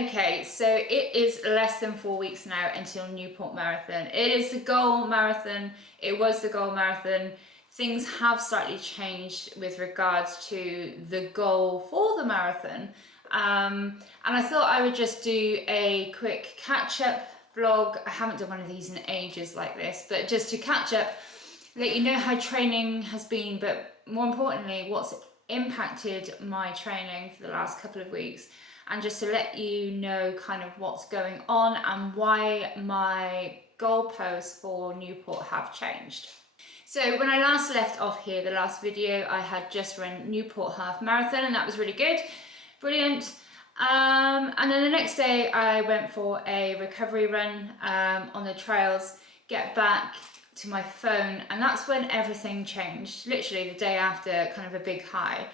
Okay, so it is less than 4 weeks now until Newport Marathon. It is the goal marathon. It was the goal marathon. Things have slightly changed with regards to the goal for the marathon. And I thought I would just do a quick catch-up vlog. I haven't done one of these in ages like this, but just to catch up, let you know how training has been, but more importantly, what's impacted my training for the last couple of weeks. And just to let you know kind of what's going on and why my goalposts for Newport have changed. So when I last left off here, the last video, I had just run Newport half marathon and that was really good, brilliant. And then the next day I went for a recovery run on the trails, get back to my phone, and that's when everything changed, literally the day after, kind of a big high.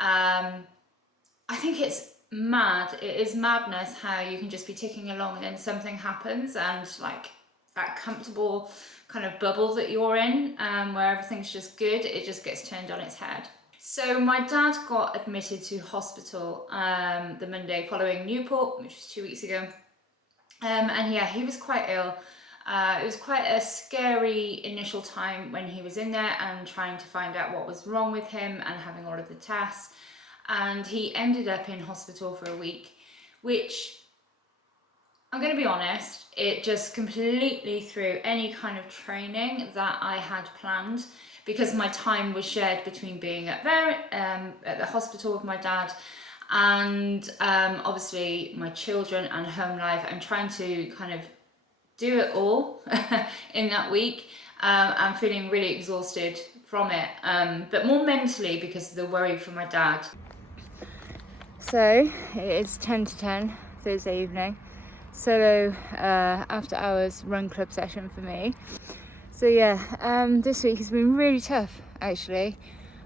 I think it's mad, it is madness how you can just be ticking along and then something happens, and like that comfortable kind of bubble that you're in, where everything's just good, it just gets turned on its head. So my dad got admitted to hospital the Monday following Newport, which was 2 weeks ago, and yeah, he was quite ill. It was quite a scary initial time when he was in there and trying to find out what was wrong with him and having all of the tests. And he ended up in hospital for a week, which, I'm going to be honest, it just completely threw any kind of training that I had planned, because my time was shared between being at the hospital with my dad and obviously my children and home life, and trying to kind of do it all in that week. I'm feeling really exhausted from it, but more mentally because of the worry for my dad. So it is 10 to 10 Thursday evening, solo after hours run club session for me. So yeah, this week has been really tough actually.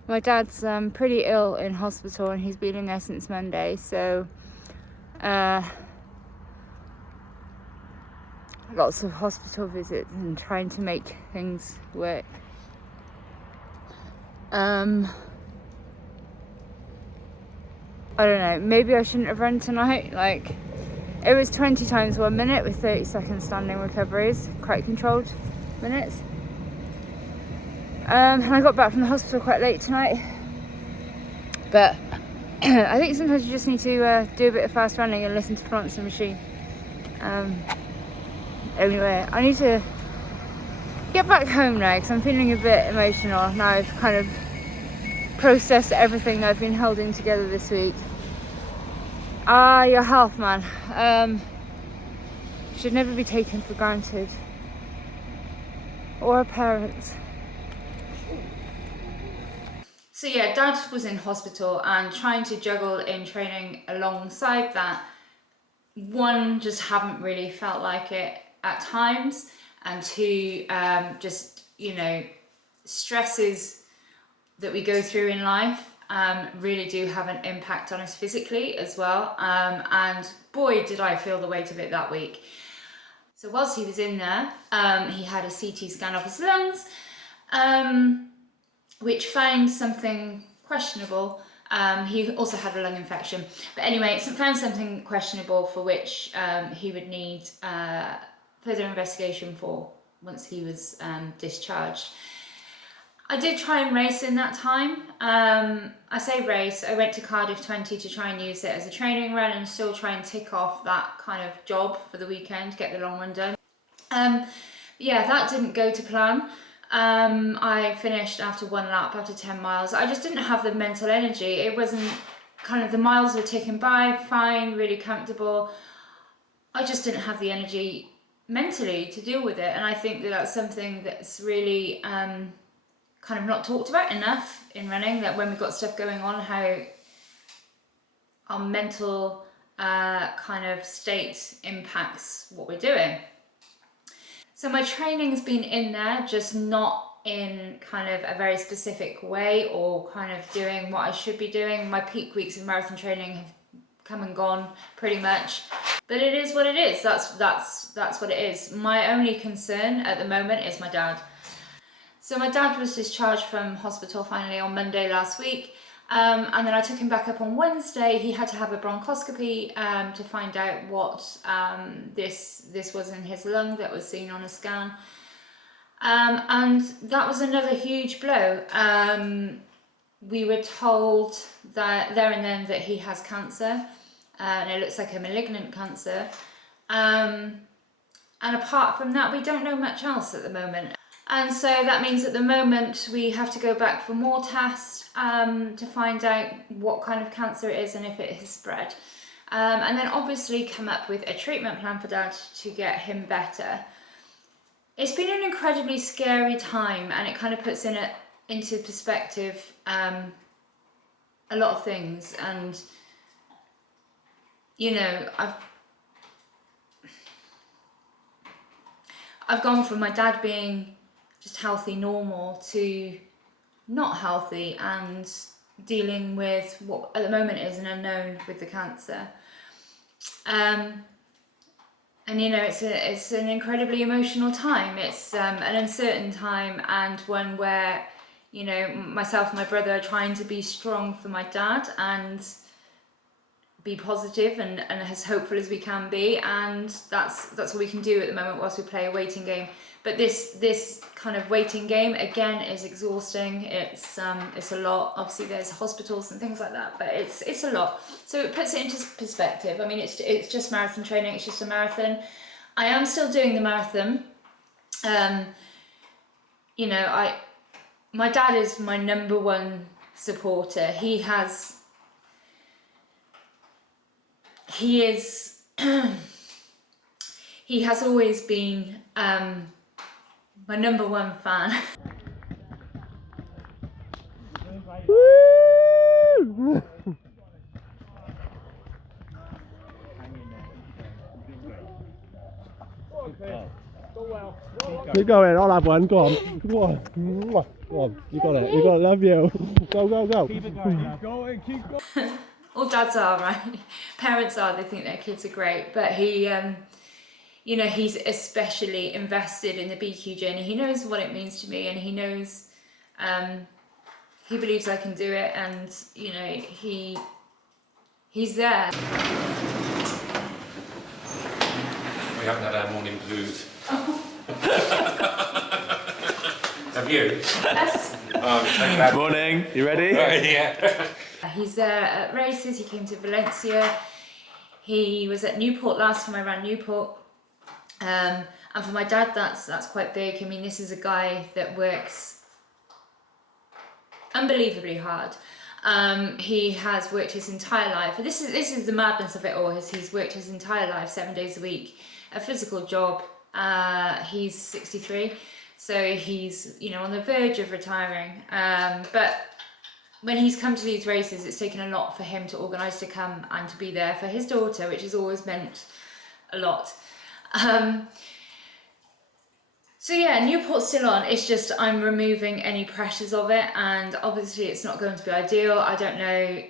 My dad's pretty ill in hospital and he's been in there since Monday, so lots of hospital visits and trying to make things work. I don't know, maybe I shouldn't have run tonight. Like, it was 20 times 1 minute with 30 second standing recoveries, quite controlled minutes. And I got back from the hospital quite late tonight. But I think sometimes you just need to do a bit of fast running and listen to Florence and the Machine. Anyway, I need to get back home now because I'm feeling a bit emotional. Now I've kind of processed everything I've been holding together this week. Your health, man, should never be taken for granted, or a parent. So yeah, Dad was in hospital and trying to juggle in training alongside that. One, just haven't really felt like it at times, and two, just, you know, stresses that we go through in life really do have an impact on us physically as well, and boy did I feel the weight of it that week. So whilst he was in there, he had a CT scan of his lungs, which found something questionable. He also had a lung infection, but anyway, found something questionable for which he would need further investigation for once he was discharged. I did try and race in that time. I say race, I went to Cardiff 20 to try and use it as a training run and still try and tick off that kind of job for the weekend, get the long run done. Yeah, that didn't go to plan. I finished after one lap, after 10 miles. I just didn't have the mental energy. It wasn't kind of, the miles were ticking by, fine, really comfortable. I just didn't have the energy mentally to deal with it. And I think that that's something that's really kind of not talked about enough in running, that when we've got stuff going on, how our mental kind of state impacts what we're doing. So my training's been in there, just not in kind of a very specific way or kind of doing what I should be doing. My peak weeks of marathon training have come and gone pretty much, but it is what it is. That's what it is. My only concern at the moment is my dad. So my dad was discharged from hospital finally on Monday last week. And then I took him back up on Wednesday. He had to have a bronchoscopy to find out what this was in his lung that was seen on a scan. And that was another huge blow. We were told that there and then that he has cancer, and it looks like a malignant cancer. And apart from that, we don't know much else at the moment. And so that means at the moment we have to go back for more tests to find out what kind of cancer it is and if it has spread. And then obviously come up with a treatment plan for Dad to get him better. It's been an incredibly scary time, and it kind of puts into perspective a lot of things. And you know, I've gone from my dad being just healthy, normal, to not healthy and dealing with what at the moment is an unknown with the cancer. And you know, it's an incredibly emotional time. It's an uncertain time, and one where, you know, myself and my brother are trying to be strong for my dad and be positive and as hopeful as we can be, and that's what we can do at the moment whilst we play a waiting game. But this kind of waiting game again is exhausting. It's a lot. Obviously there's hospitals and things like that, but it's a lot. So it puts it into perspective. I mean, it's just marathon training. It's just a marathon. I am still doing the marathon. You know, my dad is my number one supporter. He has always been my number one fan. Woo! Keep going, I'll have one, go on. Go on, you got it, love you. Go. Keep it going, keep going. All dads are, right? Parents are, they think their kids are great, but he, you know, he's especially invested in the BQ journey. He knows what it means to me, and he knows, he believes I can do it, and, you know, he's there. We haven't had our morning blues. Have you? Yes. Morning, you ready? Yeah. He's there at races. He came to Valencia. He was at Newport last time I ran Newport. And for my dad, that's quite big. I mean, this is a guy that works unbelievably hard. He has worked his entire life. This is the madness of it all. He's worked his entire life, 7 days a week, a physical job. He's 63, so he's, you know, on the verge of retiring. But when he's come to these races, it's taken a lot for him to organise to come and to be there for his daughter, which has always meant a lot. So yeah, Newport's still on. It's just I'm removing any pressures of it, and obviously it's not going to be ideal. I don't know,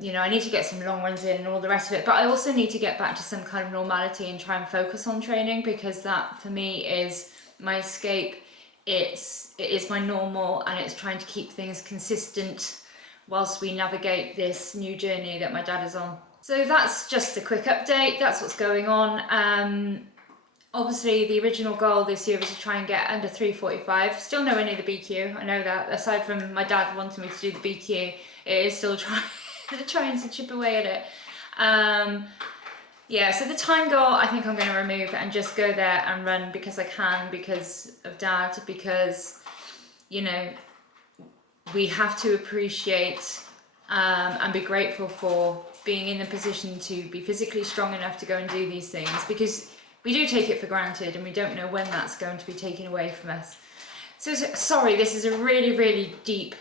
you know, I need to get some long runs in and all the rest of it, but I also need to get back to some kind of normality and try and focus on training, because that for me is my escape. It is my normal, and it's trying to keep things consistent whilst we navigate this new journey that my dad is on. So that's just a quick update. That's what's going on. Obviously the original goal this year was to try and get under 3:45. Still nowhere near the BQ, I know that. Aside from my dad wanting me to do the BQ, it is still trying to chip away at it. Yeah, so the time goal I think I'm going to remove and just go there and run because I can, because of Dad, because, you know, we have to appreciate and be grateful for being in the position to be physically strong enough to go and do these things, because we do take it for granted and we don't know when that's going to be taken away from us. So sorry, this is a really, really deep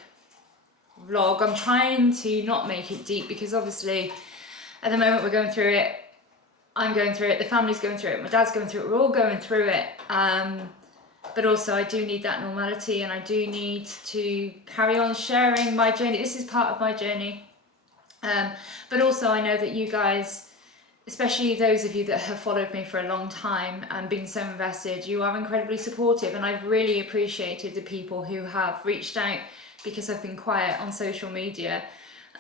vlog. I'm trying to not make it deep because obviously at the moment we're going through it. I'm going through it, the family's going through it, my dad's going through it, we're all going through it. But also I do need that normality, and I do need to carry on sharing my journey. This is part of my journey. But also I know that you guys, especially those of you that have followed me for a long time and been so invested, you are incredibly supportive, and I've really appreciated the people who have reached out because I've been quiet on social media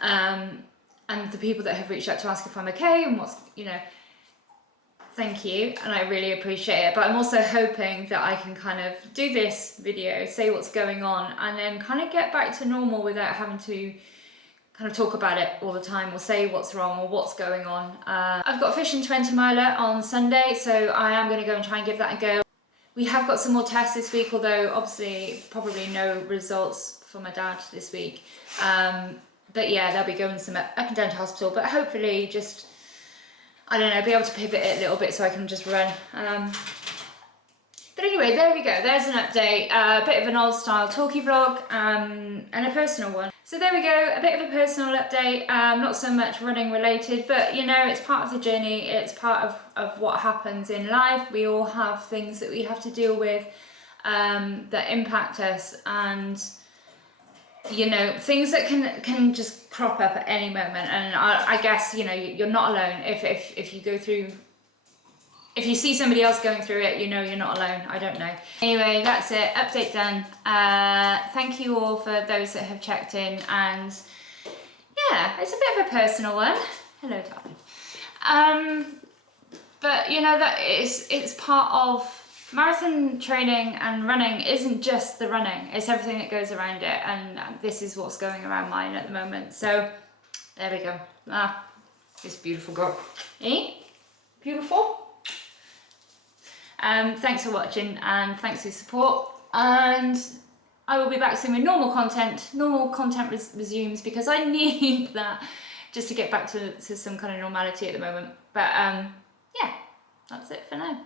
and the people that have reached out to ask if I'm okay and what's, you know, thank you, and I really appreciate it. But I'm also hoping that I can kind of do this video, say what's going on, and then kind of get back to normal without having to kind of talk about it all the time or say what's wrong or what's going on. I've got a fishing 20 miler on Sunday, so I am going to go and try and give that a go. We have got some more tests this week, although obviously probably no results for my dad this week. But yeah, they'll be going some up and down to hospital, but hopefully just, I don't know, be able to pivot it a little bit so I can just run. But anyway, there we go. There's an update, a bit of an old style talkie vlog, and a personal one. So there we go, a bit of a personal update, not so much running related, but you know, it's part of the journey, it's part of what happens in life. We all have things that we have to deal with that impact us, and you know, things that can just crop up at any moment. And I guess, you know, you're not alone if you go through, if you see somebody else going through it, you know you're not alone. I don't know. Anyway, that's it. Update done. Thank you all for those that have checked in, and yeah, it's a bit of a personal one. Hello, darling. But you know, that it's part of marathon training, and running isn't just the running, it's everything that goes around it, and this is what's going around mine at the moment. So there we go. This beautiful girl. Eh? Beautiful. Thanks for watching, and thanks for your support, and I will be back soon with normal content. Normal content resumes, because I need that just to get back to some kind of normality at the moment. But yeah, that's it for now.